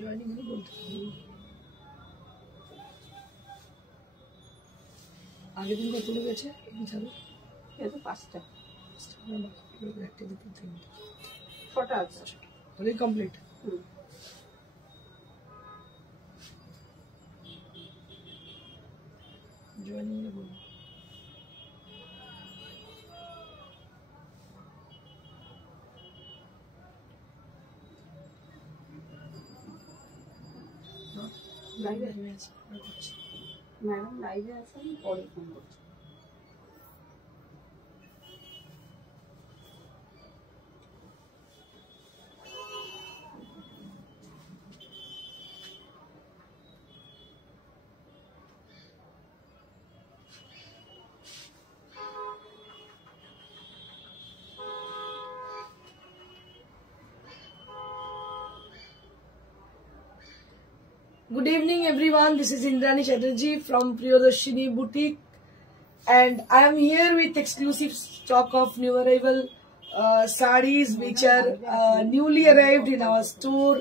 Joining এর বলতে আগের দিন কত গেছে ছাড়ো এত 5টা একটা দুটো তিনটে 6টা আছে হলে কমপ্লিট জয়েনিং এর বল লাইভে আছে ম্যাডাম লাইভে আছেন পরে ফোন করছি Good evening everyone, this is Indrani Chatterjee from Priyadarshini Boutique and I am here with exclusive stock of new arrival sarees which are newly arrived in our store,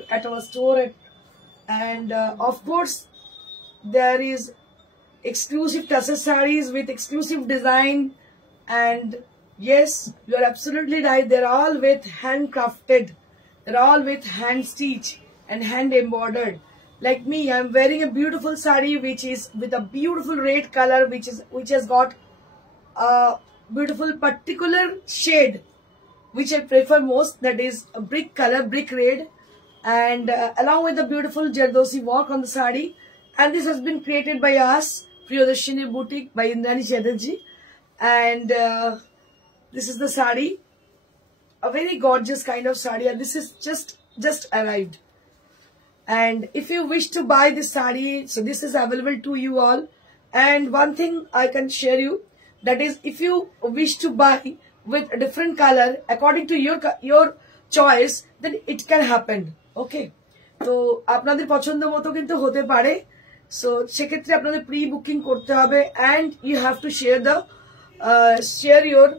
and of course there is exclusive tussar sarees with exclusive design, and yes, you are absolutely right, they're all with handcrafted, they're all with hand stitch and hand embroidered. Like me, I'm wearing a beautiful saree which is with a beautiful red color which has got a beautiful particular shade which I prefer most, that is a brick color, brick red, and along with the beautiful Jardosi work on the saree. And this has been created by us, Priyadarshini Boutique by Indrani Chatterjee, and this is the saree, a very gorgeous kind of saree, and this is just arrived. And if you wish to buy this saree, so this is available to you all. And one thing I can share you, that is if you wish to buy with a different color according to your choice, then it can happen. Okay, তো আপনাদের পছন্দ মতো কিন্তু হতে পারে, so সেক্ষেত্রে আপনাদের pre booking করতে হবে, and you have to share your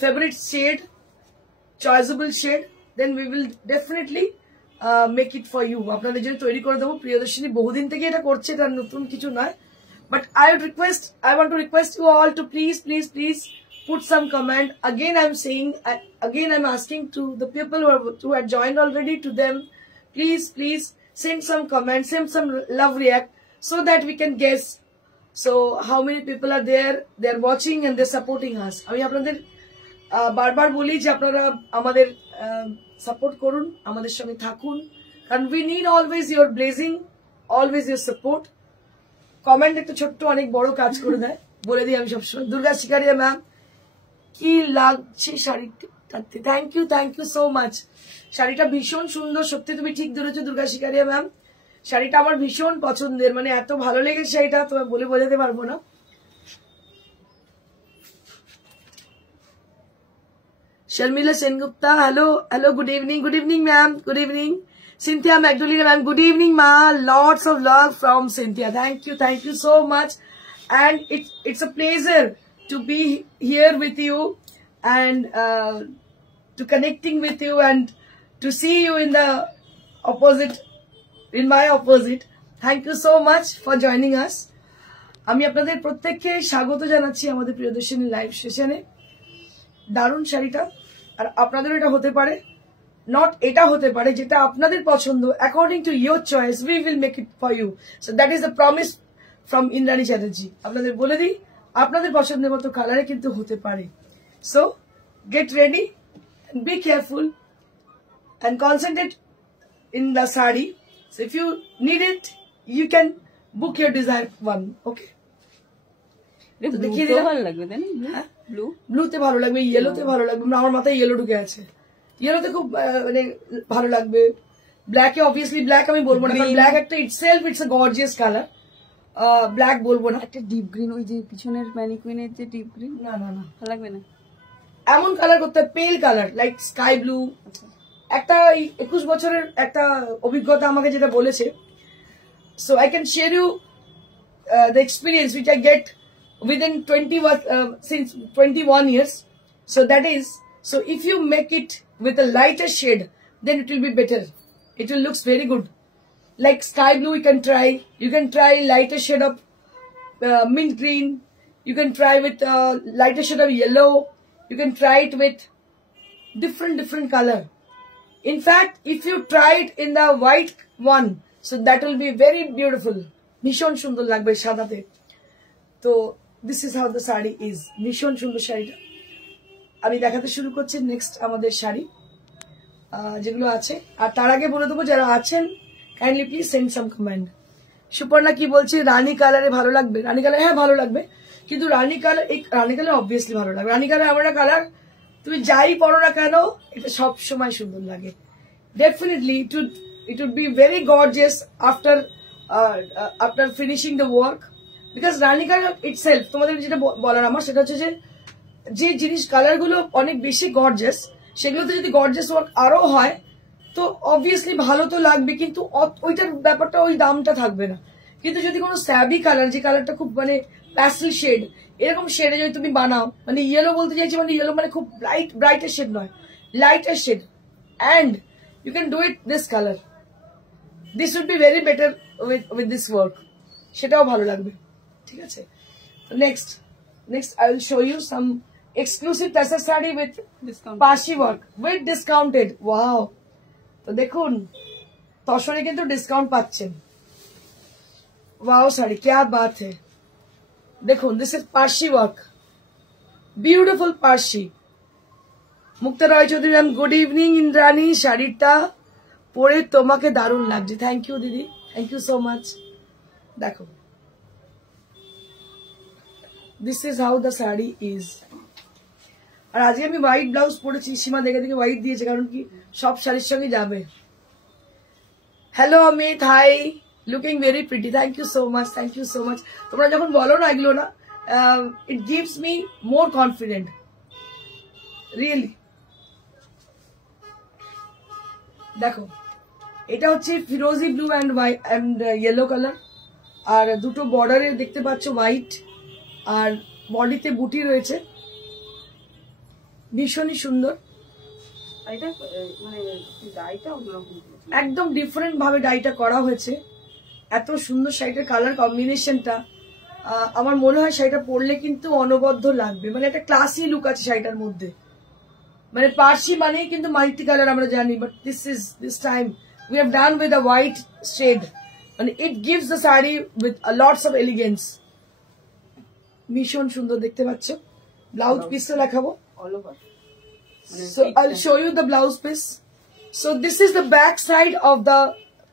favorite shade, choiceable shade, then we will definitely make it for you. আপনাদের জন্য তৈরি করে দেবো। প্রিয়দর্শিনী বহুদিন থেকে এটা করছে, এটা নতুন কিছু নয়, but I want to request you all to please put some comment. Again I'm asking to the people who had joined already, to them, please send some comments, send some love react, so that we can guess so how many people are there, they're watching and they're supporting us. আমি আপনাদের বারবার বলি যে আপনারা আমাদের support করুন, আমাদের সঙ্গে থাকুন, কারণ we need always your blessing, always your support. Comment একটা ছোট্ট অনেক বড় কাজ করে দেয়, বলে দিই আমি সবসময়। দুর্গা শিকারিয়া ম্যাম, কি লাগছে শাড়িটাতে, থ্যাংক ইউ সো মাচ। শাড়িটা ভীষণ সুন্দর, সত্যি তুমি ঠিক ধরেছো দুর্গা শিকারিয়া ম্যাম, শাড়িটা আমার ভীষণ পছন্দের, মানে এত ভালো লেগেছে শাড়িটা, তোমায় বলে বোঝাতে পারবো না। Sharmila Sengupta, hello, good evening ma'am, good evening. Cynthia Magdalena ma'am, good evening ma, lots of love from Cynthia, thank you so much, and it's a pleasure to be here with you, and to connecting with you, and to see you in my opposite. Thank you so much for joining us. আমি আপনাদের প্রত্যেককে স্বাগত জানাচ্ছি আমাদের Priyadarshini live সেশনে। দারুণ শাড়িটা, আর আপনাদের এটা হতে পারে, নট এটা হতে পারে যেটা আপনাদের পছন্দ, according to your choice we will make it for you. So that is the promise from Indrani Chatterjee. আপনাদের বলে দিই, আপনাদের পছন্দের মতো কালারে কিন্তু হতে পারে। So get ready, be careful and concentrate in the sari. So if you need it, you can book your desired one. Okay. তো দেখিয়ে দিলাম। ভালো লাগবে তাই না? ব্লুতে ভালো লাগবে, ইয়েলোতে ভালো লাগবে, আমার মাথায় ইয়েলো ঢুকে আছে, ইয়েলোতে খুব মানে ভালো লাগবে। ব্ল্যাকে অবভিয়াসলি ব্ল্যাক আমি বলবো না, কারণ ব্ল্যাক একটা itself it's a gorgeous colour, black বলবো না। একটা ডিপ গ্রিন, ওই যে পিছনের ম্যানিকুইনের যে ডিপ গ্রিন, না ভালো লাগবে না, এমন কালার করতে, পেল কালার লাইক স্কাই ব্লু। একটা 21 বছরের একটা অভিজ্ঞতা আমাকে যেটা বলেছে, so I can share you the experience which I get within 21 years. So that is, so if you make it with a lighter shade, then it will be better. It will looks very good. Like sky blue, you can try. You can try lighter shade of mint green. You can try with lighter shade of yellow. You can try it with different color. In fact, if you try it in the white one, so that will be very beautiful. ভীষণ সুন্দর লাগবে সাদাতে। তো this is how the sari is. ভীষণ সুন্দর শাড়িটা আমি দেখাতে শুরু করছি। নেক্সট আমাদের শাড়ি যেগুলো আছে, আর তার আগে বলে দেবো যারা আছেন kindly please send some comment. Suparna কি বলছে, রানী কালারে ভালো লাগবে? রানী কালার হ্যাঁ ভালো লাগবে, কিন্তু রানী কালার, এই রানী কালার অবভিয়াসলি ভালো লাগবে। রানী কালার এমন একটা কালার, তুমি যাই পরো না কেন এটা সব সময় সুন্দর লাগে। Definitely it would be very gorgeous after finishing the work, because Rani colour itself, তোমাদের যেটা বলার আমার সেটা হচ্ছে যে জিনিস কালার গুলো অনেক বেশি গর্জিয়াস, সেগুলোতে যদি গর্জিয়াস ওয়ার্ক আরো হয় তো অবভিয়াসলি ভালো তো লাগবে, কিন্তু ওইটার ব্যাপারটা ওই দামটা থাকবে না। কিন্তু যদি কোনো স্যাবি কালার, যে কালারটা খুব মানে প্যাস্টেল শেড, এরকম শেডে যদি তুমি বানাও, মানে ইয়েলো বলতে চাইছি, মানে ইয়েলো মানে খুব ব্রাইটার শেড নয়, lighter shade, and you can do it this color. This would be very better with this work. সেটাও ভালো লাগবে, ঠিক আছে? Next I will show you some exclusive tassel saree with পাশি work with discounted. Wow! তো দেখুন তসরে কিন্তু discount পাচ্ছেন। ওয়াও শাড়ি क्या बात है। দেখুন this is Parsi work, beautiful Parsi. Mukta Roy Chowdhury ma'am good evening. Indrani শাড়িটা পরে তোমাকে দারুণ লাগছে। থ্যাংক ইউ দিদি, থ্যাংক ইউ সো মাচ। দেখো this is how the sari is. আর আজকে আমি হোয়াইট ব্লাউজ পরেছি, সীমা দেখে হোয়াইট দিয়েছে, কারণ কি সব শাড়ির সঙ্গে যাবে। Hello Amit, hi, looking very pretty. Thank you so much, thank you so much. তোমরা যখন বলো না এগুলো না, it gives me more confident, really. দেখো এটা হচ্ছে ফিরোজি ব্লু অ্যান্ড ইয়েলো কালার, আর দুটো বর্ডারে দেখতে পাচ্ছ হোয়াইট, আর বডিতে বুটি রয়েছে, ভীষণই সুন্দর। একদম ডিফারেন্ট ভাবে ডাইটা করা হয়েছে, এত সুন্দর শাড়িটার কালার কম্বিনেশনটা। আমার মনে হয় শাড়িটা পরলে কিন্তু অনবদ্য লাগবে, মানে একটা ক্লাসি লুক আছে শাড়িটার মধ্যে। মানে পার্সি মানেই কিন্তু মাল্টি কালার আমরা জানি, but this time we have done with a white shade, মানে it gives the saree with a lots of elegance. ভীষণ সুন্দর দেখতে পাচ্ছ। ব্লাউজ পিসটা দেখাবো। So I'll show you the blouse piece. So this is the back side of the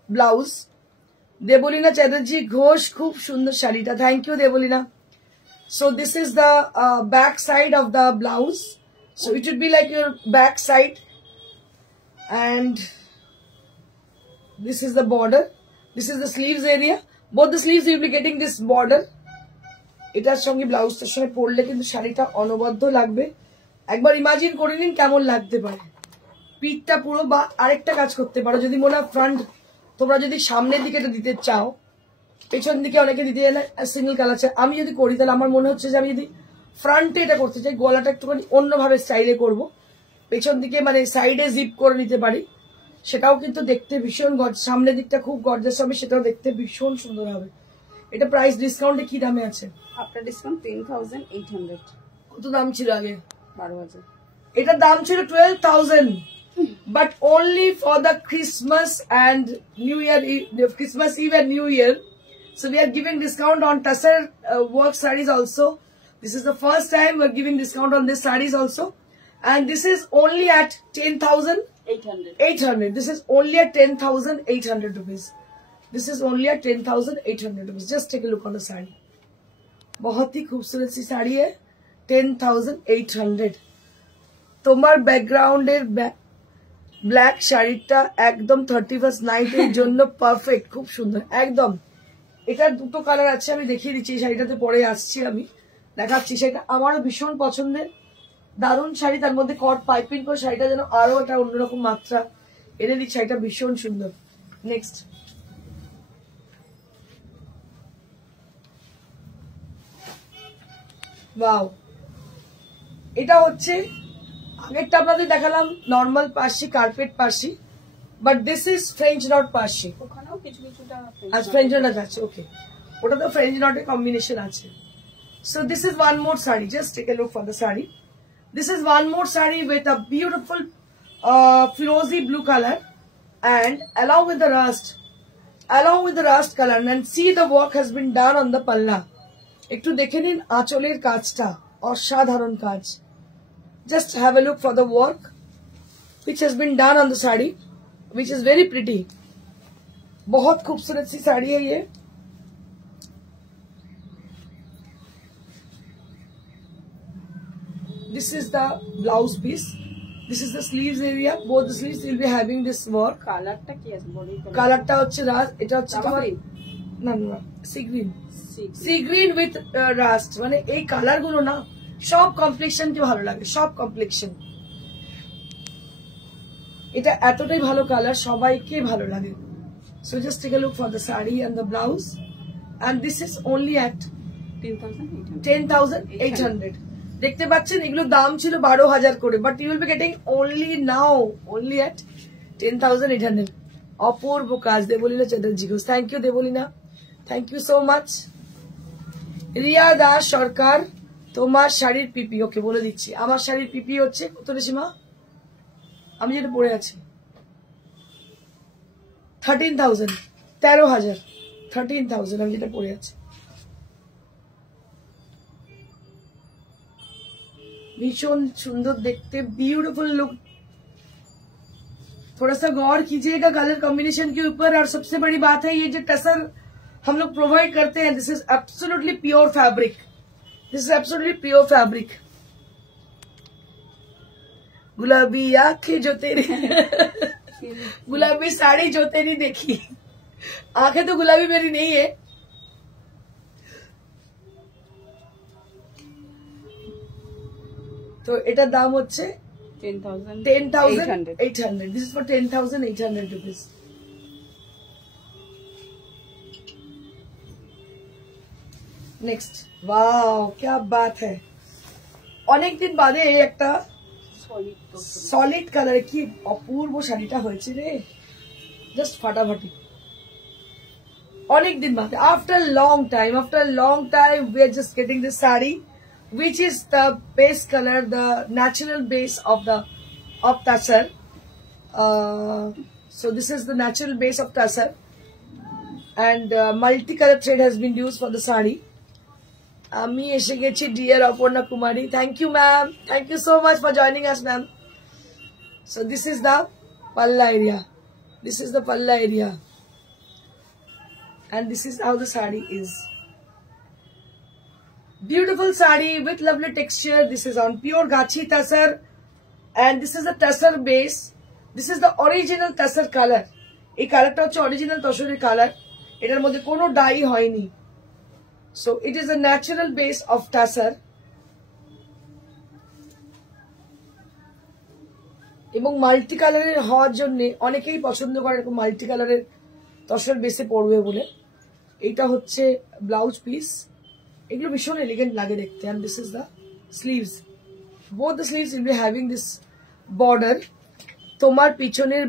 blouse. Debolina Chatterjee Ghosh, khub sundar sharita. Thank you Debolina. So this is the back side of the blouse. So it should be like your back side, and this is the border. This is the sleeves area. Both the sleeves you will be getting this border. এটার সঙ্গে ব্লাউজটার সঙ্গে পরলে কিন্তু শাড়িটা অনবদ্য লাগবে। একবার imagine করে নিন কেমন লাগতে পারে। পিঠটা পুরো, বা আরেকটা কাজ করতে পারো, যদি মনে হয় ফ্রন্ট তোমরা যদি সামনের দিকে এটা দিতে চাও, পেছন দিকে অনেকে দিতে চায় না, সিঙ্গেল কালার চাই। আমি যদি করি তাহলে আমার মনে হচ্ছে যে আমি যদি ফ্রন্টে এটা করতে চাই, গলাটা একটুখানি অন্যভাবে স্টাইলে করবো, পেছন দিকে মানে সাইডে জিপ করে নিতে পারি, সেটাও কিন্তু দেখতে ভীষণ সামনের দিকটা খুব গর্জাস হবে, সেটাও দেখতে ভীষণ সুন্দর হবে। এটা প্রাইস ডিসকাউন্টে কি দামে আছে? After discount 10,800। কত দাম ছিল আগে? 12,000। এটার দাম ছিল 12,000, but only for the Christmas and New Year, Christmas Eve and New Year. So we are giving discount on Tassar work sarees also. This is the first time we are giving discount on these sarees also, and this is only at 10,800. This is only at 10,800 rupees. This is only at 10,800 rupees. Just take a look on the saree. बहुत ही खूबसूरत सी साड़ी है, 10,800। তোমার ব্যাকগ্রাউন্ডের black শাড়িটা একদম 31st নাইটের জন্য perfect, খুব সুন্দর একদম। এটার দুটো কালার আছে, আমি দেখিয়ে দিচ্ছি। এই শাড়িটাতে পরে আসছি, আমি দেখাচ্ছি। শাড়িটা আমারও ভীষণ পছন্দের, দারুণ শাড়ি, তার মধ্যে কট পাইপিং করে শাড়িটা যেন আরো একটা অন্যরকম মাত্রা এনে দিচ্ছে। শাড়িটা ভীষণ সুন্দর। নেক্সট ওয়াও, এটা হচ্ছে আগেরটা আপনাদের দেখালাম normal Parsi, carpet Parsi. But this is French knot Parsi. ওখানেও কিছু কিছুটা আজ ফ্রেঞ্চ নট আছে, ওকে, ওটা তো ফ্রেঞ্চ নটের কম্বিনেশন আছে। So this is one more sari. Just take a look for the sari. This is one more sari with a beautiful firozi blue color, and along with the rust color, and see the work has been done on the palla. একটু দেখে নিন আঁচলের কাজটা, অসাধারণ কাজ। Just have a look for the work which has been done on the sari, which is very pretty. बहुत खूबसूरत सी साड़ी है ये। This is the blouse piece. This is the sleeves area. Both the sleeves will be having this work. কালারটা কি আছে body কালারটা হচ্ছে এটা হচ্ছে তোমার না sea green, sea green with rust. মানে এই কালার গুলো না সব কমপ্লেক্সন কে ভালো লাগে, সব কমপ্লেক্সন। এটা এতটাই ভালো কালার, সবাইকে ভালো লাগে। So just take a look for the saree and the blouse, and this is only at 10,800. দেখতে পাচ্ছেন এগুলো দাম ছিল 12,000 করে, but you will be getting only at 10,800. অপূর্ব কাজ Debolina Chatterjee Ghosh. Thank you Debolina, thank you so much. Riya Das Sarkar, তোমার শাড়ির পিপি, ওকে বলে দিচ্ছি, আমার শাড়ির পিপি হচ্ছে কত রেশিমা, আমি যেটা পরে আছি 13,000, 13,000, 13,000 আমি যেটা পরে আছি। भीषण सुंदर देखते, ब्यूटीफुल लुक। थोड़ा सा गौर कीजिएगा कलर कॉम्बिनेशन के ऊपर। और सबसे बड़ी बात है ये जो टसर हम लोग प्रोवाइड करते हैं, this is absolutely pure fabric, this is absolutely pure fabric. गुलाबी आंखें जो तेरी गुलाबी साड़ी जो तेरी देखी, आंखें तो गुलाबी मेरी नहीं है। तो এটার দাম হচ্ছে 10,800. This is for 10,800 rupees. Next, wow, क्या बात है। অনেক দিন বাদে একটা সলিড কালার, কি অপূর্ব শাড়িটা হয়েছে রে, জাস্ট ফাটাফাটি। অনেক দিন বাদে, after a long time we are just getting this saree, which is the base color, the natural base of tassar. So this is the natural base of tassar, and multicolor thread has been used for the sari. Ami eshe gechi dear Aparna Kumari, thank you ma'am, thank you so much for joining us ma'am. So this is the palla area, this is the palla area, and this is how the sari is. Beautiful sari with lovely texture. This is on pure gachi tassar, and this is a tassar base. This is the original tassar color. এই কালারটা হচ্ছে original তসরের colour, এটার মধ্যে কোনো die হয়নি। So it is a natural base of tassar, এবং multi কালারের হওয়ার জন্য অনেকেই পছন্দ করে এরকম মাল্টি কালারের তসর বেসে পড়বে বলে। এইটা হচ্ছে ব্লাউজ পিস, এগুলো ভীষণ এলিগেন্ট লাগে দেখতে। and this is the sleeves, both the sleeves will be having this border. তোমার পিছনের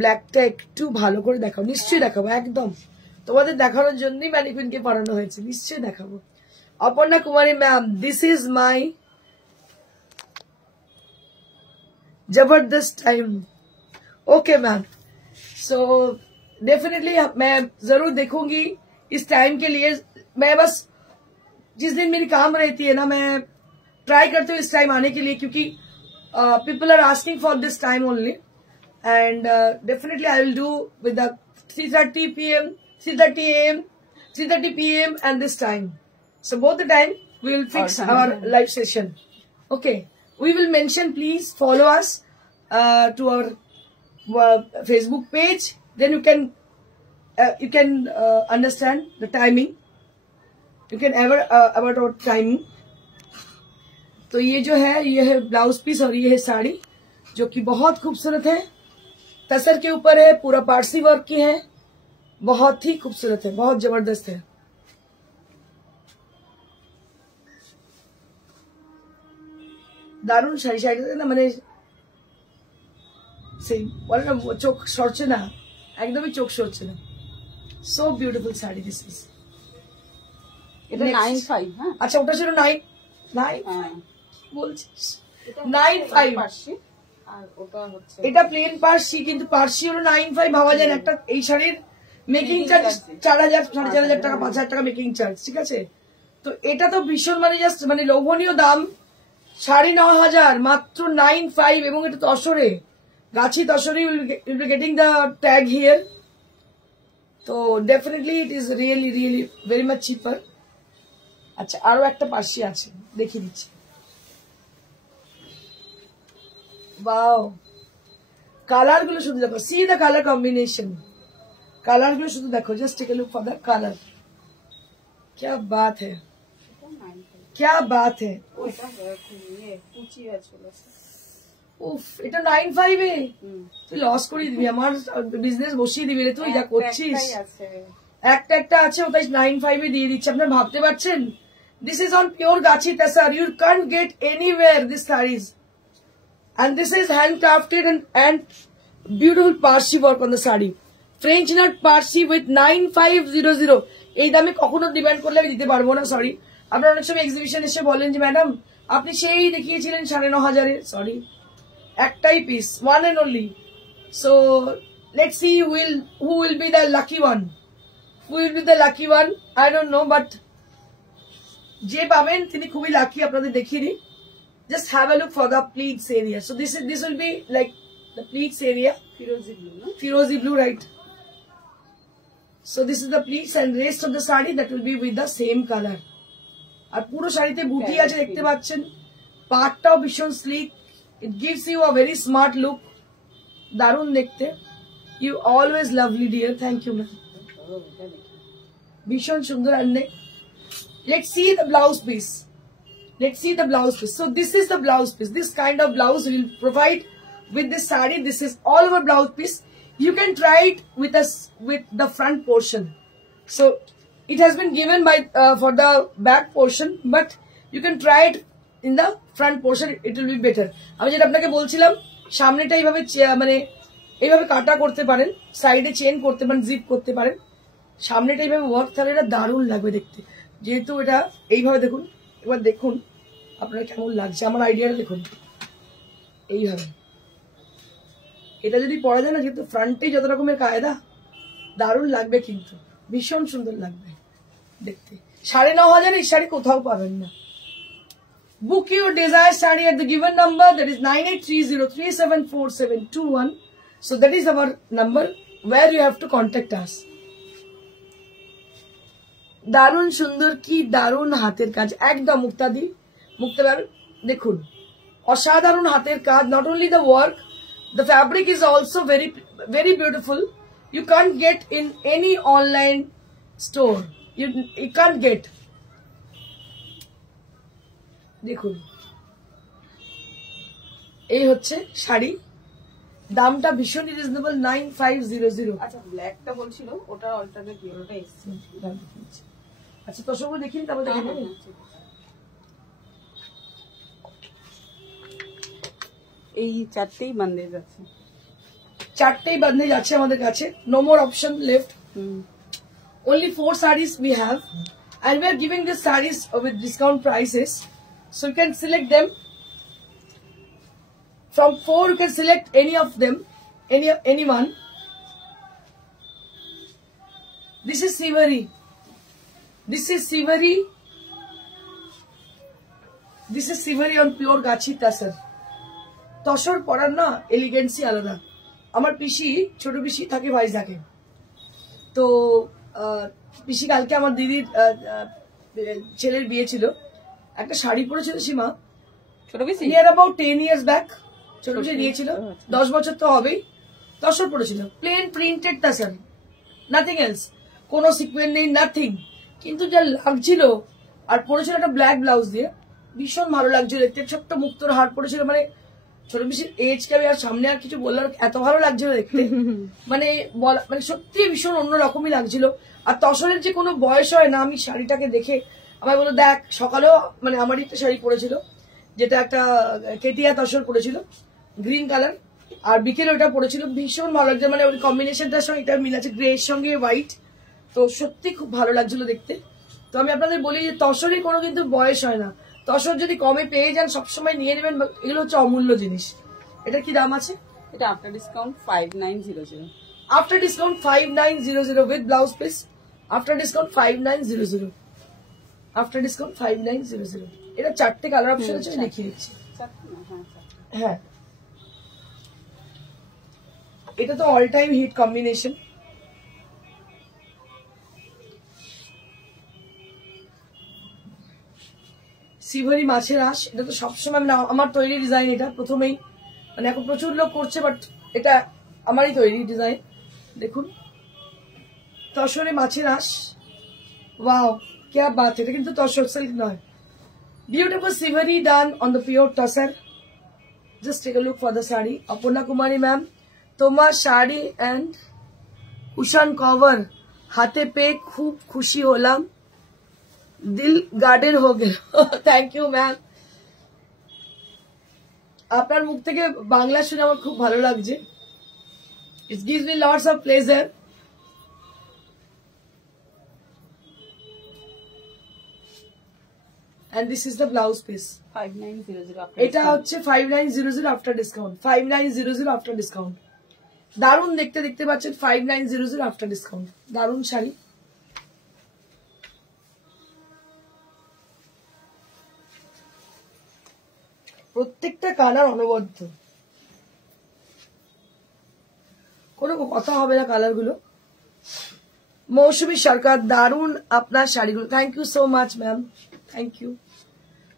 ব্ল্যাকটা একটু ভালো করে দেখাও। নিশ্চয়ই দেখাবো, একদম তোমাদের দেখানোর জন্যই ম্যানিকুইনকে পড়ানো হয়েছে, নিশ্চয়ই দেখাবো। Aparna Kumari ma'am, this is my जबरदस्त time. Okay ma'am, so definitely मैं जरूर देखूंगी इस टाइम के लिए। मैं बस जिस दिन मेरी काम रहती है ना, मैं ट्राई करती हूँ इस टाइम आने के लिए, क्योंकि people are asking for this time only, and definitely I will do with the 3:30 PM, 3:30 AM, 3:30 PM and this time. So both the time we will fix our live session. Okay, we will mention, please follow us to our Facebook page, then you can understand the timing, you can about our timing. तो ये जो है, ये है blouse piece और ये है साड़ी, जो कि बहुत खूबसूरत है, तसर के ऊपर है, पूरा पारसी वर्क की है, बहुत ही खूबसूरत है, बहुत जबरदस्त है। দারুণ শাড়িটা না, মানে সেম, বলে না চোখ সরছে না, একদমই চোখ সরছে না। So beautiful sari this is. এটা 95। হ্যাঁ আচ্ছা ওটা ছিল 9 বলছিস 95 পার্সি, আর ওটা হচ্ছে এটা প্লেন পার্সি, কিন্তু পার্সি হলো 95 ভাবা যায় না। একটা এই শাড়ির মেকিং চার্জ 4000 4500 টাকা 5000 টাকা মেকিং চার্জ, ঠিক আছে। তো এটা তো ভীষণ মানে জাস্ট মানে লোভনীয় দাম, 9500 মাত্র 95, এবং এটা তসরে, গাছি তসরে, you'll be getting the tag here. তো definitely it is really really very much cheaper. আচ্ছা আরো একটা পার্সি আছে, দেখিয়ে দিচ্ছি। वाओ কালার গুলো শুধু দেখো, see the colour combination, colour গুলো শুধু দেখো, just take a look for the colour. क्या बात है, क्या बात है। ওটা কুচি আছে। উফ এটা 95 এ তুই লস করে দিবি, আমার বিজনেস বসিয়ে দিবি রে তুই যা করছিস। একটা আছে, ওটা 95 এ দিয়ে দিচ্ছে। আপনারা ভাবতে পারছেন, দিস ইজ অন পিওর গাছি tussar, you can't get anywhere this saris. And this is handcrafted and beautiful Parsi work on the sari. French nut Parsi with 9500. এই দামে কখনো ডিমান্ড করলে আমি দিতে পারবো না, সরি। আপনারা অনেক সময় এক্সিবিশন এসে বলেন যে ম্যাডাম আপনি সেই দেখিয়েছিলেন 9500 এ, সরি একটাই piece, one and only. So let's see who will be the lucky one, who will be the lucky one, I don't know, but যে পাবেন তিনি খুবই লাকি। আপনাদের দেখিয়ে দিই, just have a look for the pleats area. So this will be like the pleats area, Firozi blue, no? Firozi blue, right? So this is the pleats, and rest of the saree that will be with the same color. আর পুরো শাড়িতে বুটি আছে দেখতে পাচ্ছেন, পাটটাও ভীষণ slick, it gives you a very smart look, দারুণ দেখতে। You always lovely dear, thank you ma'am, ভীষণ সুন্দর। আর let's see the blouse piece. Let's see the blouse piece. So this is the blouse piece. This kind of blouse we will provide with this saree. This is all over blouse piece. You can try it with the front portion. So it has been given by for the back portion, but you can try it in the front portion. It will be better. আমি যেটা আপনাকে বলছিলাম, সামনেটা এইভাবে মানে এইভাবে কাটা করতে পারেন, সাইডে চেন করতে পারেন, জিপ করতে পারেন, সামনেটা এইভাবে ওয়ার্ক, তাহলে এটা দারুণ লাগবে দেখতে। যেহেতু এটা এইভাবে দেখুন, এবার দেখুন আপনার কেমন লাগছে, আমার আইডিয়াটা দেখুন এইভাবে। এটা যদি পরা যায় না, যেহেতু ফ্রন্টে যত রকমের কায়দা, দারুণ লাগবে, কিন্তু ভীষণ সুন্দর লাগবে দেখতে। 9500 এই শাড়ি কোথাও পাবেন না। বুক your desire sari at the given number, that is 9830374721. So that is our number where you have to contact us. দারুণ সুন্দর, কি দারুণ হাতের কাজ, একদম মুক্তাদি মুক্তাদার দেখুন, অসাধারণ হাতের কাজ। Not only the work, the fabric is also very very beautiful. You can't get in any online store, you can't get. দেখুন এই হচ্ছে শাড়ি, দামটা ভীষণ রিজনেবল, 9500। আচ্ছা ব্ল্যাকটা বলছিল, ওটা অল্টারনেট ইয়েলোটা এসছে। আচ্ছা তো সবগুলো দেখিনি, তারপর দেখে নেবেন। এই চারটেই বান্ডেজ আছে, চারটেই বান্ডেজ আছে আমাদের কাছে। No more option left, only 4 sarees we have, and we are giving these sarees with discount prices, so you can select them from 4. You can select any of them, anyone. This is Sivari, this is Sivari, this is Sivari on pure gachi tasar. Tussar পরার না এলিগেন্সি আলাদা। আমার পিসি, ছোট পিসি থাকে ভাইজাকে, তো পিসি কালকে আমার দিদির ছেলের বিয়ে ছিল, একটা শাড়ি পরেছিল সীমা, ছোট পিসি নিয়ার অ্যাবাউট 10 years ব্যাক, ছোট পিসি দিয়েছিল, 10 বছর তো হবেই। তসর পরেছিল, প্লেন প্রিন্টেড তাসার, নাথিং এলস, কোনো সিকুয়েন্স নেই, নাথিং, কিন্তু যা লাগছিল। আর পরেছিল একটা ব্ল্যাক ব্লাউজ দিয়ে, ভীষণ ভালো লাগছিল দেখতে। ছোট্ট মুক্তোর হার পরেছিল, মানে ছোট বেশি এজকে আমি আর সামনে আর কিছু বললাম, এত ভালো লাগছিল দেখতে, মানে সত্যি ভীষণ অন্যরকমই লাগছিল। আর তসরের যে কোনো বয়স হয় না, আমি শাড়িটাকে দেখে আমায় বললো দেখ, সকালেও মানে আমারই একটা শাড়ি পরেছিল, যেটা একটা কেটিয়া তসর পরেছিল, গ্রিন কালার, আর বিকেলে ওটা পড়েছিল, ভীষণ ভালো লাগছে, মানে ওই কম্বিনেশনটার সঙ্গে এটা মিল আছে, গ্রে এর সঙ্গে হোয়াইট, তো সত্যি খুব ভালো লাগছিল দেখতে। তো আমি আপনাদের বলি যে তসরের কোনো কিন্তু বয়স হয় না, তসর যদি কমে পেয়ে যান সবসময় নিয়ে নেবেন, এগুলো হচ্ছে অমূল্য জিনিস। এটা কি দাম আছে? এটা after discount 5900। After discount 5900 with blouse piece. After discount 5900। After discount 5900। এটা 4টে কালার অপশন আছে, দেখিয়ে দিচ্ছি। হ্যাঁ, এটা তো অল টাইম হিট কম্বিনেশন। সিভারি মাছের আঁশ, এটা তো সবসময় আমার তৈরি ডিজাইন, এটা প্রথমেই, মানে এখন প্রচুর লোক করছে, বাট এটা আমারই তৈরি ডিজাইন। দেখুন তসরে মাছের আঁশ, ওয়াও क्या बात है, এটা কিন্তু তসর সিল্ক নয়। বিউটিফুল সিভারি done on the pure tussar. Just take a look for the sari. Aparna Kumari ma'am, তোমার শাড়ি এন্ড কুশন কভার হাতে পেয়ে খুব খুশি হলাম, দিল গার্ডেন হয়ে গেল। থ্যাংক ইউ ম্যাম, আপনার মুখ থেকে বাংলা শুনে আমার খুব ভালো লাগছে। ইট gives me lots of pleasure. And this is the blouse piece. 5900 এটা হচ্ছে 5900 আফটার ডিসকাউন্ট। 5900 after discount. দারুণ দেখতে, দেখতে পাচ্ছেন 5900 আফটার ডিসকাউন্ট। দারুণ শাড়ি। প্রত্যেকটা কালার অনবদ্য, কোনো কথা হবে না কালার গুলো। মৌসুমী সরকার, দারুণ আপনার শাড়িগুলো। Thank you so much ma'am, thank you.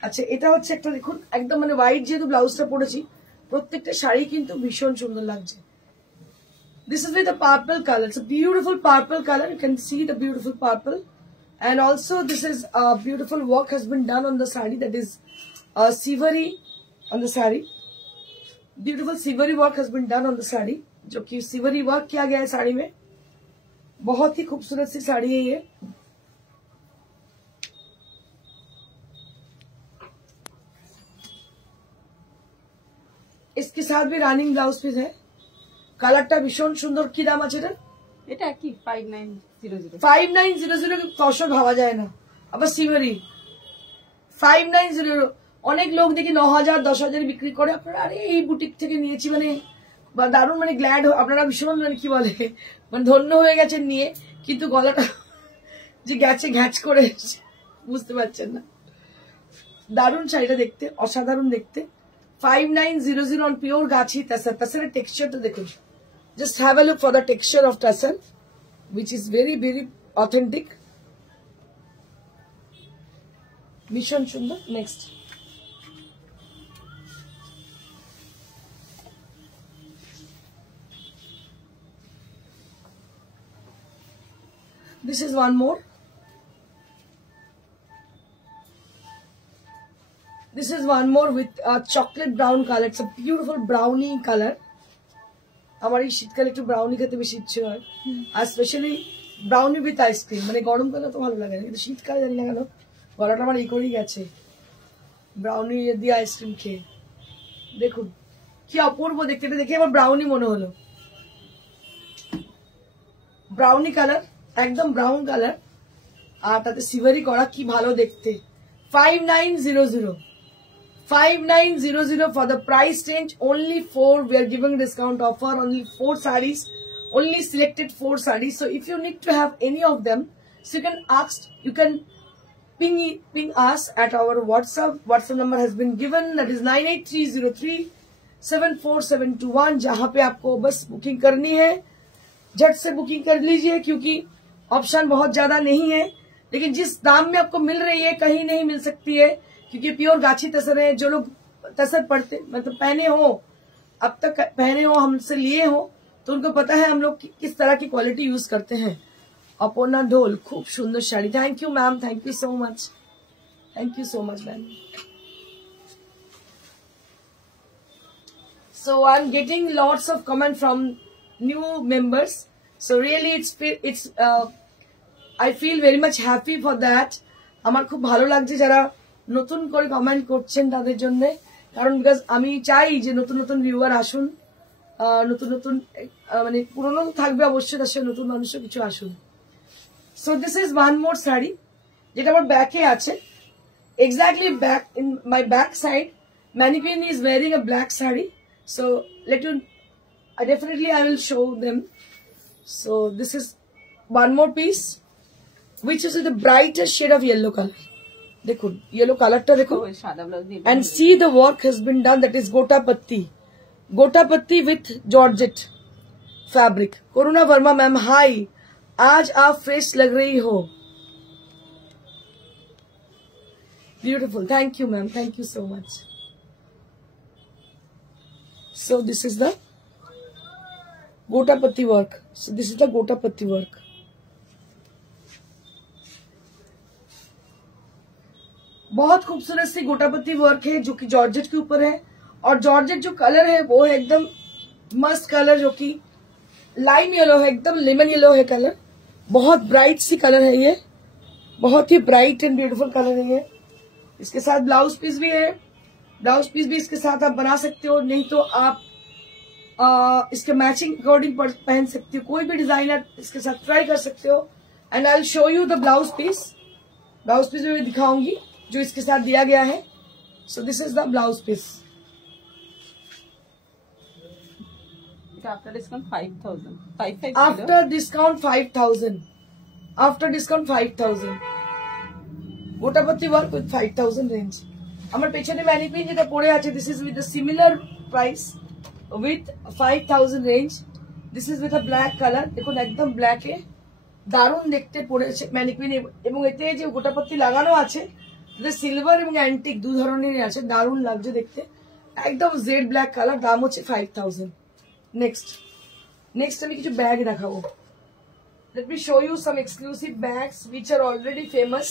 আচ্ছা, এটা হচ্ছে একটা দেখুন, একদম মানে হোয়াইট, যেহেতু ব্লাউজটা পরেছি, প্রত্যেকটা শাড়ি কিন্তু ভীষণ সুন্দর লাগছে। This is with a purple colour, it's a beautiful purple colour, you can see the beautiful purple, and also this is a beautiful work has been done on the saree, that is siveri on the saree, beautiful siveri work has been done on the saree, जो कि siveri work किया गया है साड़ी में। बहुत ही खूबसूरत सी साड़ी है ये। इसके साथ भी रानिंग ब्लाउज पीस है। কালারটা ভীষণ সুন্দর। কি দাম আছে এটা? কি 5900। 5900 তসর ভাবা যায় না। আবার সিভারি 5900। অনেক লোক দেখি 9000 10,000 বিক্রি করে। আপনারা আরে এই বুটিক থেকে নিয়েছি, মানে দারুণ, মানে গ্ল্যাড, আপনারা ভীষণ মানে কি বলে, মানে ধন্য হয়ে গেছেন নিয়ে, কিন্তু গলাটা যে গেছে ঘ্যাচ করে বুঝতে পারছেন না। দারুণ শাড়িটা দেখতে, অসাধারণ দেখতে। 5900 on pure গাছি তাসার। তাসারের টেক্সচারটা দেখুন, just have a look for the texture of tassel, which is very very authentic, ভীষণ সুন্দর। Next, this is one more. This is one more with a chocolate brown color. It's a beautiful brownie color. আমার এই শীতকালে একটু brownie খেতে বেশি ইচ্ছে হয়, আর স্পেশালি ব্রাউনি উইথ আইসক্রিম। মানে গরমকালে তো ভালো লাগে না, কিন্তু শীতকালে জানি না কেন গলাটা আমার এই করেই গেছে ব্রাউনি দিয়ে আইসক্রিম খেয়ে। দেখুন কি অপূর্ব দেখতে, এটা দেখে আমার ব্রাউনি মনে হলো। ব্রাউনি কালার, একদম ব্রাউন কালার, আর তাতে সিভারি করা, কি ভালো দেখতে। 5900 5900 for the price range. Only 4 we are giving discount offer, only 4 sarees, only selected 4 sarees. So if you need to have any of them, so you can ask, you can ping us at our WhatsApp number has been given, that is 9830374721, जहां पे आपको बस booking करनी है। झट से booking कर लीजिए, क्योंकि ऑप्शन बहुत ज्यादा नहीं है, लेकिन जिस दाम में आपको मिल रही है कहीं नहीं मिल सकती है, क्योंकि प्योर गाछी तसर है। जो लोग तसर पढ़ते, मतलब पहने हो, अब तक पहने हो, हमसे लिए हो, तो उनको पता है हम लोग किस तरह की क्वालिटी यूज करते हैं। अपोर्णा ढोल, खूब सुंदर sari. Thank you ma'am, thank you so much, thank you so much ma'am. So I'm getting lots of comment from new members, so really it's I feel very much happy for that. আমার খুব ভালো লাগছে যারা নতুন করে comment করছেন তাদের জন্য, কারণ বিকজ আমি চাই যে নতুন নতুন ভিউয়ার আসুন, নতুন নতুন মানে পুরনো থাকবে অবশ্যই, তার সাথে নতুন মানুষও কিছু আসুন। So this is one more sari যেটা আমার ব্যাকে আছে, exactly back in my back side mannequin is wearing a black saree, so let you definitely I will show them. So this is one more piece which is with the brightest shade of yellow color. Dekhun yellow color ta dekho, and see the work has been done, that is gota patti with georgette fabric. Karuna Verma ma'am, hi, aaj aap fresh lag rahi ho. Beautiful, thank you ma'am, thank you so much. So this is the gota patti work. So this is the gota patti work. बहुत खूबसूरत सी गोटा पत्ती work है जो कि georgette के ऊपर है, और जॉर्जेट जो कलर है वो है एकदम मस्त कलर, जो कि लाइम येलो है, एकदम लेमन येलो है कलर, बहुत ब्राइट सी कलर है ये, बहुत ही ब्राइट एंड ब्यूटीफुल कलर है ये। इसके साथ ब्लाउज पीस भी है, ब्लाउज पीस भी इसके साथ आप बना सकते हो, नहीं तो आप इसके मैचिंग अकॉर्डिंग पहन सकते हो, कोई भी डिजाइनर इसके साथ ट्राई कर सकते हो। And I will show you the blouse piece मैं दिखाऊंगी जो इसके साथ दिया गया है। So this is the blouse piece. After discount 5000 after discount 5000 after discount 5000 gota পত্তি work with 5000 range. আমার পেছনে ম্যানিকুইন যেটা পড়ে আছে, this is with the similar price with 5000 range. This is with a black colour, দেখুন একদম ব্ল্যাকে দারুণ দেখতে পড়েছে ম্যানিকুইন, এবং এতে যে গোটা পত্তি লাগানো আছে সিলভার এবং অ্যান্টিক দু ধরনেরই আছে, দারুণ লাগছে দেখতে, একদম জেড ব্ল্যাক কালার, দাম হচ্ছে 5000। নেক্সট আমি কিছু ব্যাগ দেখাবো। Let me show you some exclusive bags which are already famous.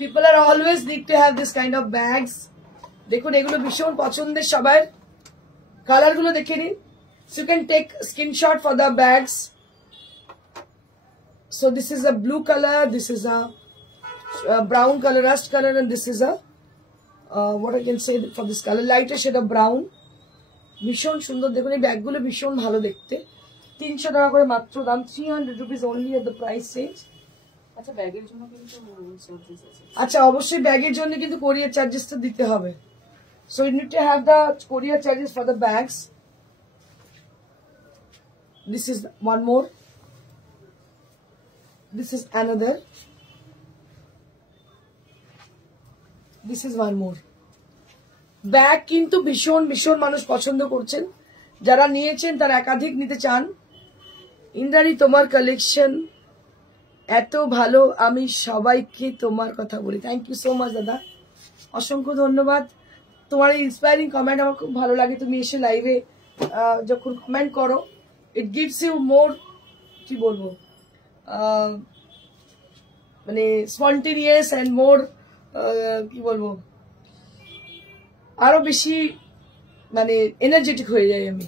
People are always need to have this kind of bags. দেখুন এগুলো ভীষণ পছন্দের সবার, কালার গুলো দেখে নিন। So you can take screenshot for the bags. So this is a blue color, this is a brown color, rust color, and this is a what I can say for this color, lighter shade of brown. ভীষণ সুন্দর, দেখুন এই ব্যাগগুলো ভীষণ ভালো দেখতে। 300 টাকা করে মাত্র দাম, 300 rupees only at the price range. আচ্ছা ব্যাগের জন্য কিন্তু চার্জেস আছে। আচ্ছা অবশ্যই ব্যাগের জন্য কিন্তু কোরিয়ার চার্জেসটা দিতে হবে। So you need to have the courier charges for the bags. This is one more. This is another. This is one more. Bag কিন্তু ভীষণ ভীষণ মানুষ পছন্দ করছেন, যারা নিয়েছেন তারা একাধিক নিতে চান। ইন্দ্রাণী তোমার কালেকশন এত ভালো, আমি সবাইকে তোমার কথা বলি। থ্যাংক ইউ সো মাচ দাদা, অসংখ্য ধন্যবাদ। তোমার এই ইন্সপায়ারিং কমেন্ট আমার খুব ভালো লাগে। তুমি এসে লাইভে যখন কমেন্ট করো, ইট গিভস ইউ মোর, কি বলবো, মানে স্পন্টেনিয়াস অ্যান্ড মোর, কি বলবো, আরো বেশি মানে এনার্জেটিক হয়ে যাই আমি।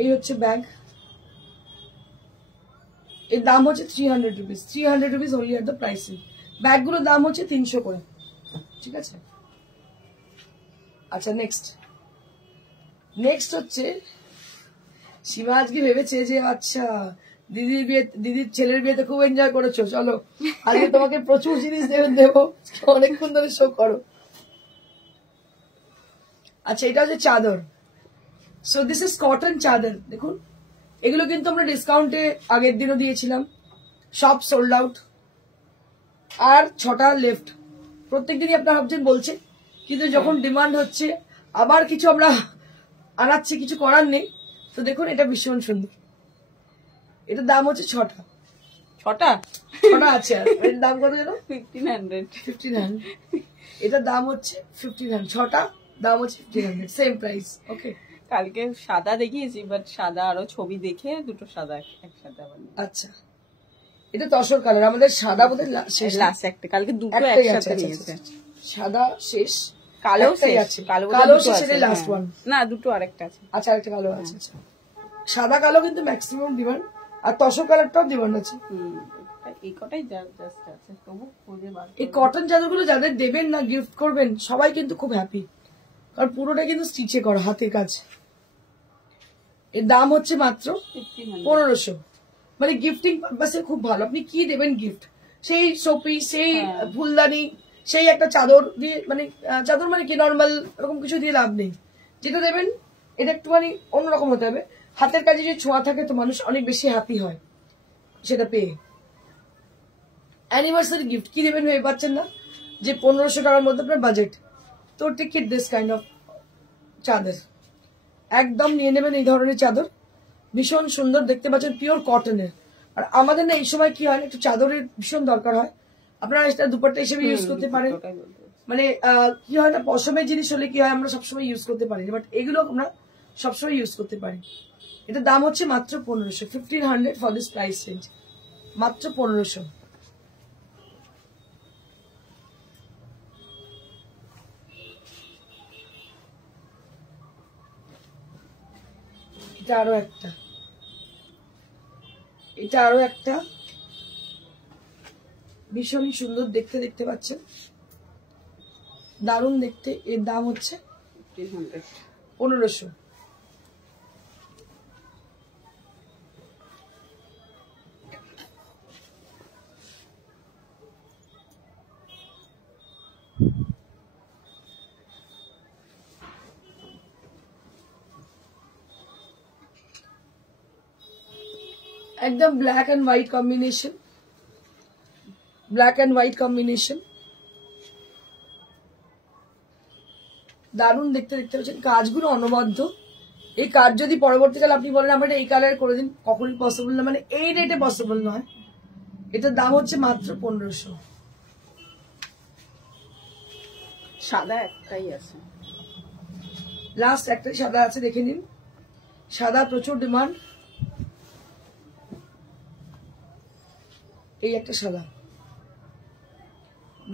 এই হচ্ছে ব্যাগ, এর দাম হচ্ছে 300 rupees, 300 rupees only at the pricing. ব্যাগগুলোর দাম হচ্ছে 300 করে, ঠিক আছে। আচ্ছা নেক্সট হচ্ছে, সীমা আজকে ভেবেছে যে আচ্ছা দিদির ছেলের বিয়েতে খুব এনজয় করেছো, চলো আজকে তোমাকে প্রচুর জিনিস দেবো, অনেকক্ষণ ধরে শো করো। আচ্ছা এটা হচ্ছে চাদর। সো দিস ইজ কটন চাদর। দেখুন এগুলো কিন্তু আমরা ডিসকাউন্টে আগের দিনও দিয়েছিলাম, সব সোল্ড আউট, আর 6টা লেফট। প্রত্যেকদিনই আপনারা ভাবছেন বলছে, কিন্তু যখন ডিমান্ড হচ্ছে আবার কিছু আমরা আনাচ্ছি, কিছু করার নেই। তো দেখুন এটা ভীষণ সুন্দর, এটার দাম হচ্ছে 6টা আছে। আর এটার দাম কত যেন 1500। এটার দাম হচ্ছে 1500, 6টা দাম হচ্ছে 1500, সেম প্রাইস। ওকে, কালকে সাদা দেখিয়েছি, বাট সাদা আরো ছবি দেখে দুটো সাদা একসাথে আবার। আচ্ছা এটা তসর কালার, আমাদের সাদা বোধহয় শেষ, লাস্ট একটা, কালকে দুটো একসাথে নিয়েছে। সাদা শেষ, কালো আছে, কালো শেষ, লাস্ট ওয়ান না, দুটো আরেকটা আছে। আচ্ছা আরেকটা কালো আছে। আচ্ছা সাদা কালো কিন্তু ম্যাক্সিমাম ডিমান্ড, আর তসর কালারটাও ডিমান্ড আছে। এই কটাই জাস্ট আছে, তবু খুঁজে বার। এই কটন চাদরগুলো যাদের দেবেন না, গিফট করবেন, সবাই কিন্তু খুব হ্যাপি। কারণ পুরোটা কিন্তু স্টিচে করা, হাতের কাজ। এর দাম হচ্ছে মাত্র 1500। মানে গিফটিং পারপাসে খুব ভালো। আপনি কি দেবেন গিফট, সেই শোপিস, সেই ফুলদানি, সেই একটা চাদর দিয়ে, মানে চাদর মানে কি নর্মাল এরকম কিছু দিয়ে লাভ নেই। যেটা দেবেন এটা একটুখানি অন্যরকম হতে হবে। হাতের কাজে যে ছোঁয়া থাকে তো মানুষ অনেক বেশি হ্যাপি হয় সেটা পেয়ে। অ্যানিভার্সারি গিফট কি দেবেন ভেবে পাচ্ছেন না, যে 1500 টাকার মধ্যে আপনার বাজেট, তো take it this kind of chadar. একদম নিয়ে নেবেন এই ধরনের চাদর, ভীষণ সুন্দর দেখতে পাচ্ছেন, পিওর কটনের। আর আমাদের না এই সময় কি হয়, একটু চাদরের ভীষণ দরকার হয়। আপনারা এটা দুপাট্টা হিসেবে ইউজ করতে পারেন। মানে কি হয় না, পশমের জিনিস হলে কি হয় আমরা সবসময় ইউজ করতে পারি, বাট এগুলো আমরা সবসময় ইউজ করতে পারি। এটার দাম হচ্ছে মাত্র 1500, 1500 ফর দিস প্রাইস রেঞ্জ, মাত্র 1500। এটা আরো একটা, এটা আরো একটা ভীষণই সুন্দর দেখতে, দেখতে পাচ্ছেন, দারুণ দেখতে। এর দাম হচ্ছে 1500। একদম black and white combination, black and white combination, দারুণ দেখতে, দেখতে পাচ্ছেন। কাজগুলো অনবদ্য। এই কাজ যদি পরবর্তীকালে আপনি বলেন আমরা এই কালার করে দিন, কখনই পসিবল না, মানে এই রেটে পসিবল নয়। এটার দাম হচ্ছে মাত্র 1500। সাদা একটাই আছে, লাস্ট একটাই সাদা আছে, দেখে নিন। সাদা প্রচুর ডিমান্ড। এই একটা সাদা,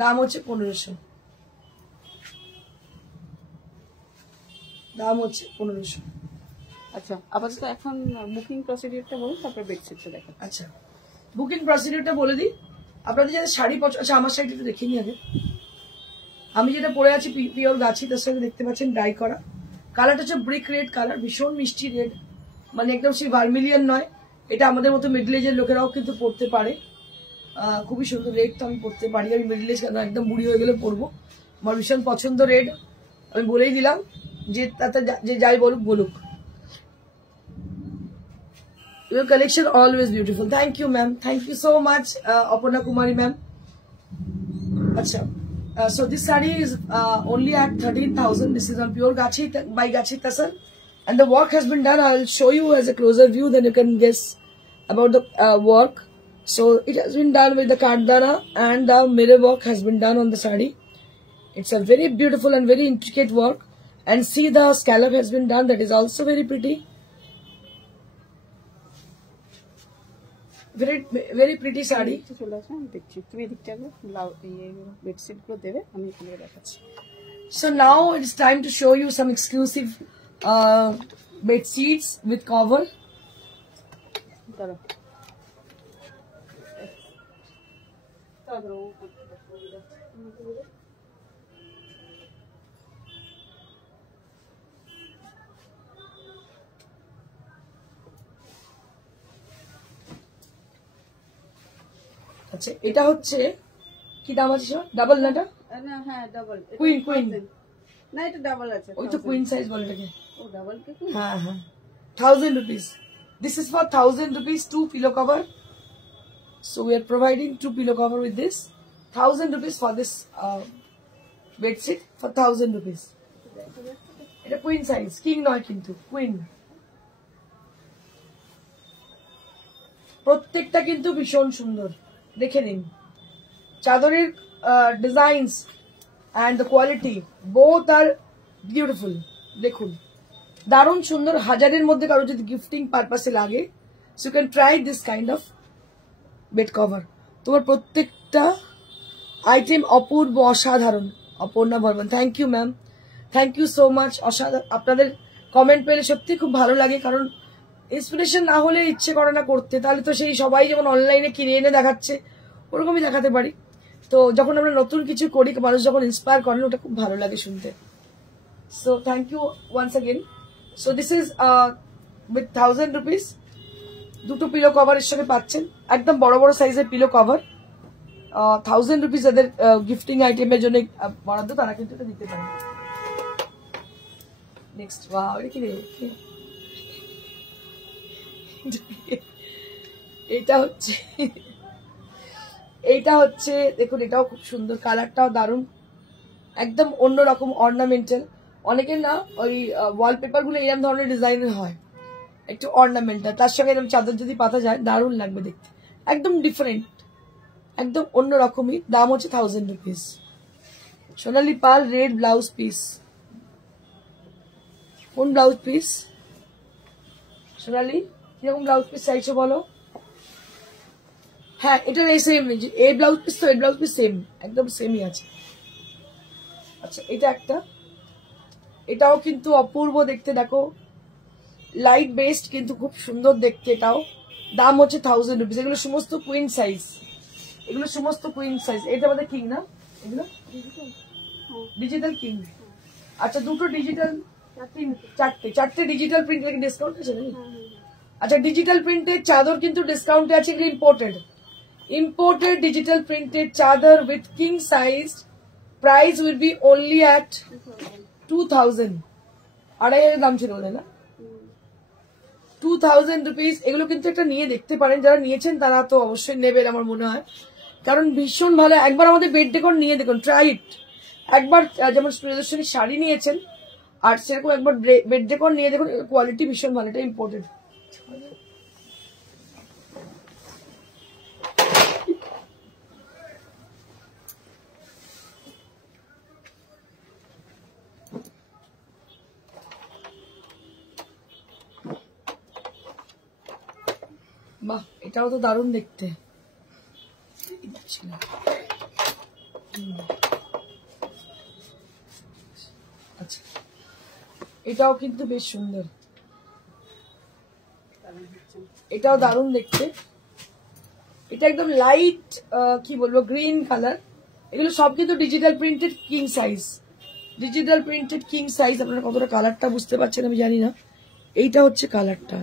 দাম হচ্ছে 1500, দাম হচ্ছে 1500। আচ্ছা আপাতত এখন বুকিং প্রসিডিউরটা বলুন, তারপর বেডশিটটা দেখেন। আচ্ছা বুকিং প্রসিডিউরটা বলে দিই। আপনাদের যাদের শাড়ি পছন্দ, আচ্ছা আমার শাড়িটা একটু দেখে নিই আগে। আমি যেটা পরে আছি পিওর গাছি, তার সাথে দেখতে পাচ্ছেন ডাই করা। কালারটা হচ্ছে ব্রিক রেড কালার, ভীষণ মিষ্টি রেড, মানে একদম সেই ভার্মিলিয়ন নয়। এটা আমাদের মতো মিডল এজের লোকেরাও কিন্তু পড়তে পারে। খুবই সুন্দর রেড, তো আমি পড়তে পারি। আমি মিডল এজ একদম বুড়ি হয়ে গেলে পরবো, আমার ভীষণ পছন্দ রেড। আমি বলেই দিলাম, যে তাতে যে যাই বলুক বলুক। Your collection always beautiful. Thank you, ma'am. Thank you so much, Aparna Kumari, ma'am. Acha. So this saree is only at 13,000. This is on pure Gachi by Gachi Tasar, and the work has been done. I'll show you as a closer view, then you can guess about the work. So it has been done with the kardana, and the mirror work has been done on the saree. It's a very beautiful and very intricate work. And see, the scallop has been done. That is also very pretty. Very, very pretty saree. চলে আসে, আমি দেখছি। তুমি এদিকটা bedsheet গুলো দেবে, আমি এগুলো দেখাচ্ছি। So now it's time to show you some exclusive bed sheets with cover. আচ্ছা এটা হচ্ছে কি দাম আছে ডাবল নাটা? না হ্যাঁ ডাবল, কুইন কুইন না এটা ডাবল আছে, ওই তো কুইন সাইজ বলে এটাকে। O double K queen? হ্যাঁ হ্যাঁ 1000 rupees. This is for 1000 rupees, 2 pillow cover. So we are providing 2 pillow cover with this. 1000 rupees for this bed sheet for 1000 rupees. এটা কুইন সাইজ, কিং নয় কিন্তু queen. প্রত্যেকটা কিন্তু ভীষণ সুন্দর, দেখে নিন। চাদরের designs and the quality both are beautiful. দেখুন দারুণ সুন্দর। হাজারের মধ্যে কারো যদি গিফটিং পারপাসে লাগে, so you can try this kind of bed cover. তোমার প্রত্যেকটা আইটেম অপূর্ব, অসাধারণ। Aparna Barman, thank you ma'am, thank you so much. অসাধারণ, আপনাদের কমেন্ট পেলে সত্যি খুব ভালো লাগে, কারণ ইন্সপিরেশন না হলে ইচ্ছে করে না করতে। তাহলে তো সেই সবাই যেমন অনলাইনে কিনে এনে দেখাচ্ছে, ওরকমই দেখাতে পারি। তো যখন আমরা নতুন কিছু করি, মানুষ যখন ইন্সপায়ার করেন, ওটা খুব ভালো লাগে শুনতে। So thank you once again. So this is with 1000 rupees. দুটো পিলো কভার এর সঙ্গে পাচ্ছেন, একদম বড় বড় সাইজের পিলো কভার। 1000 রুপিস যাদের গিফটিং আইটেমের জন্য বরাদ্দ, তারা কিন্তু এটা দিতে পারেন। নেক্সট, ওয়াও, এটা কি রে? এইটা হচ্ছে দেখুন, এটাও খুব সুন্দর, কালারটাও দারুণ, একদম অন্যরকম অর্নামেন্টাল। অনেকের না ওই ওয়ালপেপার গুলো এরকম ধরনের ডিজাইনের হয়, একটু অর্নামেন্টাল, তার সঙ্গে এরকম চাদর যদি পাতা যায় দারুণ লাগবে দেখতে, একদম ডিফারেন্ট, একদম অন্যরকমই। দাম হচ্ছে 1000 রুপিস। সোনালি পাল রেড ব্লাউজ পিস। কোন ব্লাউজ পিস সোনালি? কিরকম ব্লাউজ পিস চাইছো বলো? হ্যাঁ, এটা সেম, এই ব্লাউজ পিস তো এই ব্লাউজ পিস সেম, একদম সেমই আছে। আচ্ছা, এটা একটা, এটাও কিন্তু অপূর্ব দেখতে, দেখো লাইট বেসড কিন্তু খুব সুন্দর দেখতে। এটাও দাম হচ্ছে 1000 রুপিস। এগুলো সমস্ত কুইন সাইজ, এগুলো সমস্ত কুইন সাইজ। এটা আমাদের কিং না, এগুলো ডিজিটাল কিং। আচ্ছা, দুটো ডিজিটাল, চারটে ডিজিটাল প্রিন্ট ডিসকাউন্ট আছে নাকি? আচ্ছা, ডিজিটাল প্রিন্টের চাদর কিন্তু ডিসকাউন্টে আছে, এগুলো ইম্পোর্টেড ডিজিটাল প্রিন্টেড চাদর with king size. Price will be only at 2000। 2500 দাম ছিল না, 2000 রুপিস। এগুলো কিন্তু একটা নিয়ে দেখতে পারেন, যারা নিয়েছেন তারা তো অবশ্যই নেবেন আমার মনে হয়, কারণ ভীষণ ভালো। একবার আমাদের বেড ডেকর নিয়ে দেখুন, ট্রাই ইট একবার। যেমন প্রিয়দর্শনী শাড়ি নিয়েছেন, আর সেরকম একবার বেড ডেকর নিয়ে দেখুন, কোয়ালিটি ভীষণ ভালো, এটা ইম্পোর্টেড। বাহ, এটাও তো দারুণ দেখতে। আচ্ছা, এটাও কিন্তু বেশ সুন্দর, এটাও দারুণ দেখতে। এটা একদম লাইট কি বলবো, গ্রিন কালার। এগুলো সব কিন্তু digital printed king size, digital printed king size. আপনারা কতটা কালারটা বুঝতে পারছেন আমি জানি না। এইটা হচ্ছে কালারটা,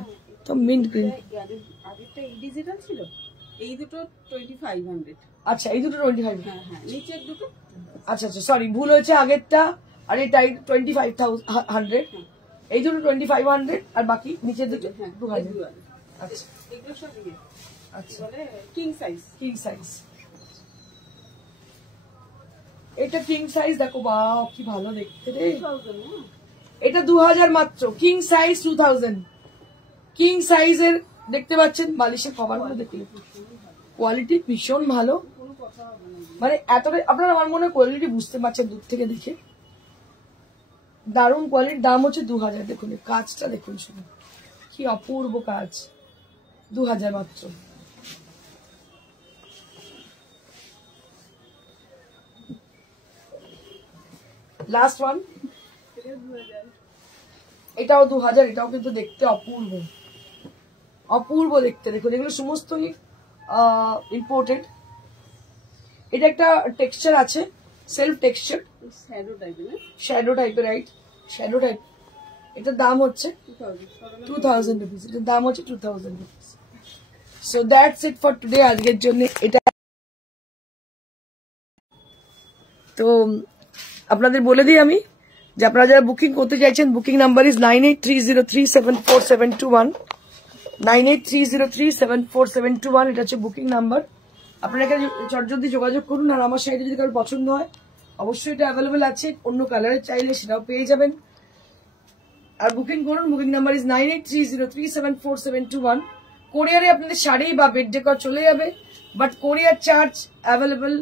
তো মিন্ট গ্রিন। ডিজিটাল ছিল, এই দুটো 2500। আচ্ছা, এই দুটো 25। হ্যাঁ হ্যাঁ, নিচের দুটো। আচ্ছা আচ্ছা, সরি, ভুল হয়েছে, আগেরটা আর এটা 2500। এই দুটো 2500, আর বাকি নিচের দুটো 2000। আচ্ছা, এগুলো সব ইয়ে, আচ্ছা, বলে কিং সাইজ। কিং সাইজ, এটা কিং সাইজ। দেখো, বাহ কি ভালো দেখতে রে। এটা 2000 মাত্র, কিং সাইজ 2000। কিং সাইজের দেখতে পাচ্ছেন, বালিশের কভার গুলো দেখলে কোয়ালিটি ভীষণ ভালো, মানে এতটাই আপনারা আমার মনে হয় কোয়ালিটি বুঝতে পারছেন দূর থেকে দেখে, দারুণ কোয়ালিটির। দাম হচ্ছে 2000। দেখুন কাজটা দেখুন, শুধু কি অপূর্ব কাজ, 2000 মাত্র। লাস্ট ওয়ান, এটাও 2000। এটাও কিন্তু দেখতে অপূর্ব, অপূর্ব দেখতে। দেখুন এগুলো সমস্তই ইম্পোর্টেড। এটা একটা টেক্সচার আছে, সেলফ টেক্সচার, শ্যাডো টাইপের, রাইট, শ্যাডো টাইপ। এটার দাম হচ্ছে 2000 রুপিস। এটার দাম হচ্ছে 2000 rupees. So that's it for today, আজকের জন্য এটা। তো আপনাদের বলে দিই আমি যে আপনারা যারা বুকিং করতে চাইছেন, বুকিং নাম্বার ইজ 9830374721, 9830374721। এটা হচ্ছে বুকিং নাম্বার। আপনারা এখানে চটজলদি যোগাযোগ করুন, আর আমার শাড়িটা যদি কারো পছন্দ হয় অবশ্যই এটা অ্যাভেলেবেল আছে, অন্য কালারের চাইলে সেটাও পেয়ে যাবেন। আর বুকিং করুন, বুকিং নাম্বার ইজ 9830374721। কোরিয়ারে আপনাদের শাড়ি বা বেড ডেকর চলে যাবে, বাট কোরিয়ার charge available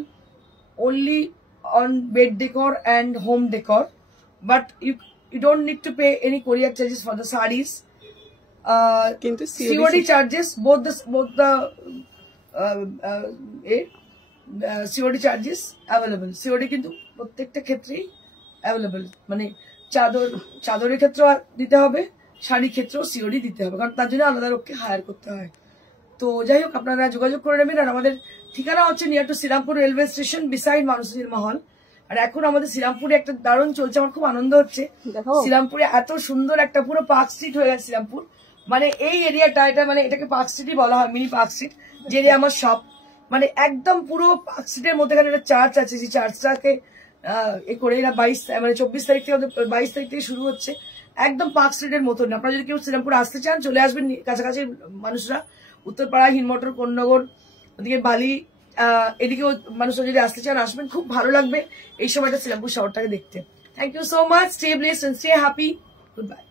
only on bed decor and home decor, but you don't need to pay any courier charges for the sarees. Kintu COD charges, both the COD charges available. COD কিন্তু প্রত্যেকটা ক্ষেত্রেই available, মানে চাদরের ক্ষেত্রেও দিতে হবে, শাড়ির ক্ষেত্রেও COD দিতে হবে, কারণ তার জন্য আলাদা লোককে হায়ার করতে হয়। তো যাই হোক, আপনারা যোগাযোগ করে নেবেন। আর আমাদের ঠিকানা হচ্ছে near to Serampore railway station, beside মানুষের মহল। আর এখন আমাদের শ্রীরামপুরে একটা দারুণ চলছে, আমার খুব আনন্দ হচ্ছে। শ্রীরামপুরে এত সুন্দর একটা পুরো পার্ক স্ট্রিট হয়ে গেছে শ্রীরামপুর, মানে এই এরিয়াটা, এটা মানে এটাকে পার্ক স্ট্রিটই বলা হয়, মিনি পার্ক স্ট্রিট, যে এরিয়া আমার সব মানে একদম পুরো পার্ক স্ট্রিটের মধ্যে একটা চার্চ আছে, সেই চার্চটাকে এ করে এরা 24 তারিখ থেকে 22 তারিখ থেকে শুরু হচ্ছে, একদম পার্ক স্ট্রিটের মতন। আপনারা যদি কেউ শ্রীরামপুর আসতে চান চলে আসবেন, কাছাকাছি মানুষরা, উত্তরপাড়া, হিনমটর, কোন্নগর, ওদিকে বালি, এদিকেও মানুষরা যদি আসতে চান আসবেন, খুব ভালো লাগবে এই সময়টা শ্রীরামপুর শহরটাকে দেখতে। Thank you so much, stay blessed and stay happy, good bye.